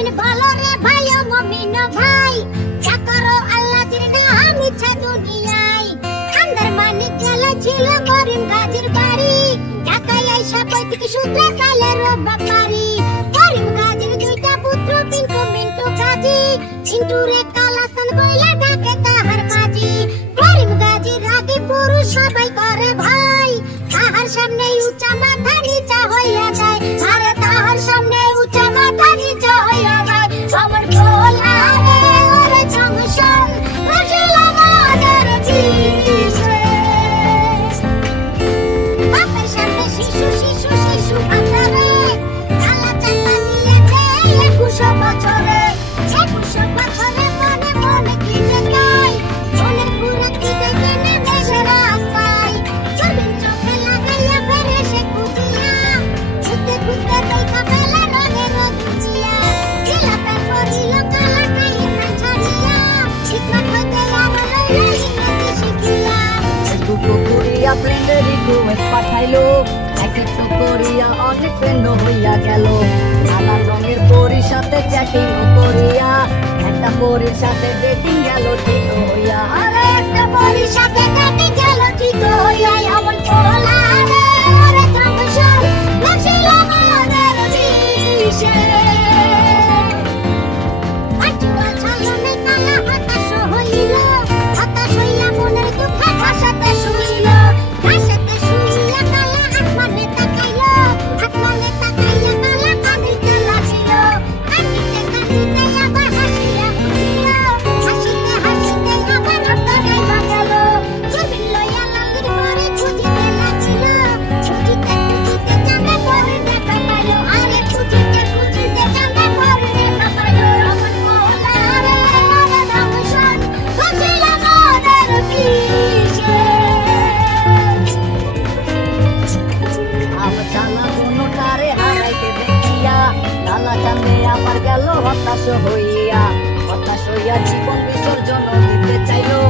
মমিন বলো রে ভাই ও মমিন ভাই যা করো আল্লাহ দির নাম ইচ্ছা দুনিয়ায় আন্দার মানিক গেল ছিল করিম গাজীর বাড়ি ঢাকায় আইসা পৈতৃক সূত্রে চাইলে রোববাক বাড়ি করিম গাজীর দুইটা পুত্র পিন্টু মিন্টু গাজী চিন্টু রে কালাসান বইলা ডাকে তাহার মাঝি করিম গাজীর রাগে পুরুষ সবাই করে ভাই তাহার সামনে উঁচা মাথা নিচা হইয়া যায় আরে তাহার সামনে উঁচা মাথা নিচা হইয়া যায় আমার বল আরে ওরে জংশন রসিল আমাদের দিশে বাপের সামনে শিশু শিশু শিশু বাচ্চারে কালা চাঁদা দিয়েছে 21 বছরে 21 বছরে মনে মনে কি দেখায় মনের পুরা কি দেখে নেমে সে রাস্তায় চোখের চোখে লাগাইয়া ফেরে সে খুঁজিয়া খুঁজতে খুঁজতে দেখা পেলে রঙের দুনিয়া ছিলাপের পরিল কালা খাইয়ে না ছাড়িয়া ইসলাম হইতে আমার লইল ইংরেজি শিখিয়া দুটো করিয়া ফ্রেন্ডের রিকোয়েস্ট পাঠাইলো এক একটু করিয়া অনেক ফ্রেন্ড হইয়া গেল নানান রঙের পরির সাথে চ্যাটিং করিয়া একটা পরির সাথে ডেটিং গেল ঠিক হইয়া আরে একটা পরির সাথে কাটে গেল ঠিক হইয়া আমার পোলা রে ওরে জংশন রসিল আমাদের দিশে আজুয়া ছালনে কালা হতাশ হইল হতাশ হইয়া মনের দুঃখে ঘাসেতে শুইল ঘাসেতে শুইয়া কালা আসমানে তাকাইল আসমানে তাকাইয়া কালা কাঁদিতে লাগিল কাঁদিতে কাঁদিতে আবার হাসিয়া উঠিল হাসিতে হাসিতে আবার অন্তরাইয়া গেল জমিন লইয়া লাঙ্গির পরে খুঁজিতে লাগিল খুঁজিতে খুঁজিতে জানে পরে দেখা পাইল আরে খুঁজিতে খুঁজিতে জানে পরে দেখা পাইল আমার মোলা রে ওরে জংশন রসিল আমাদের দিশে আমার চালা কোনো তারে হারাইতে দেখিয়া লালা চাঁদে আবার গেল হতাশ হইয়া জীবন বিসর্জন দিতে চাইলো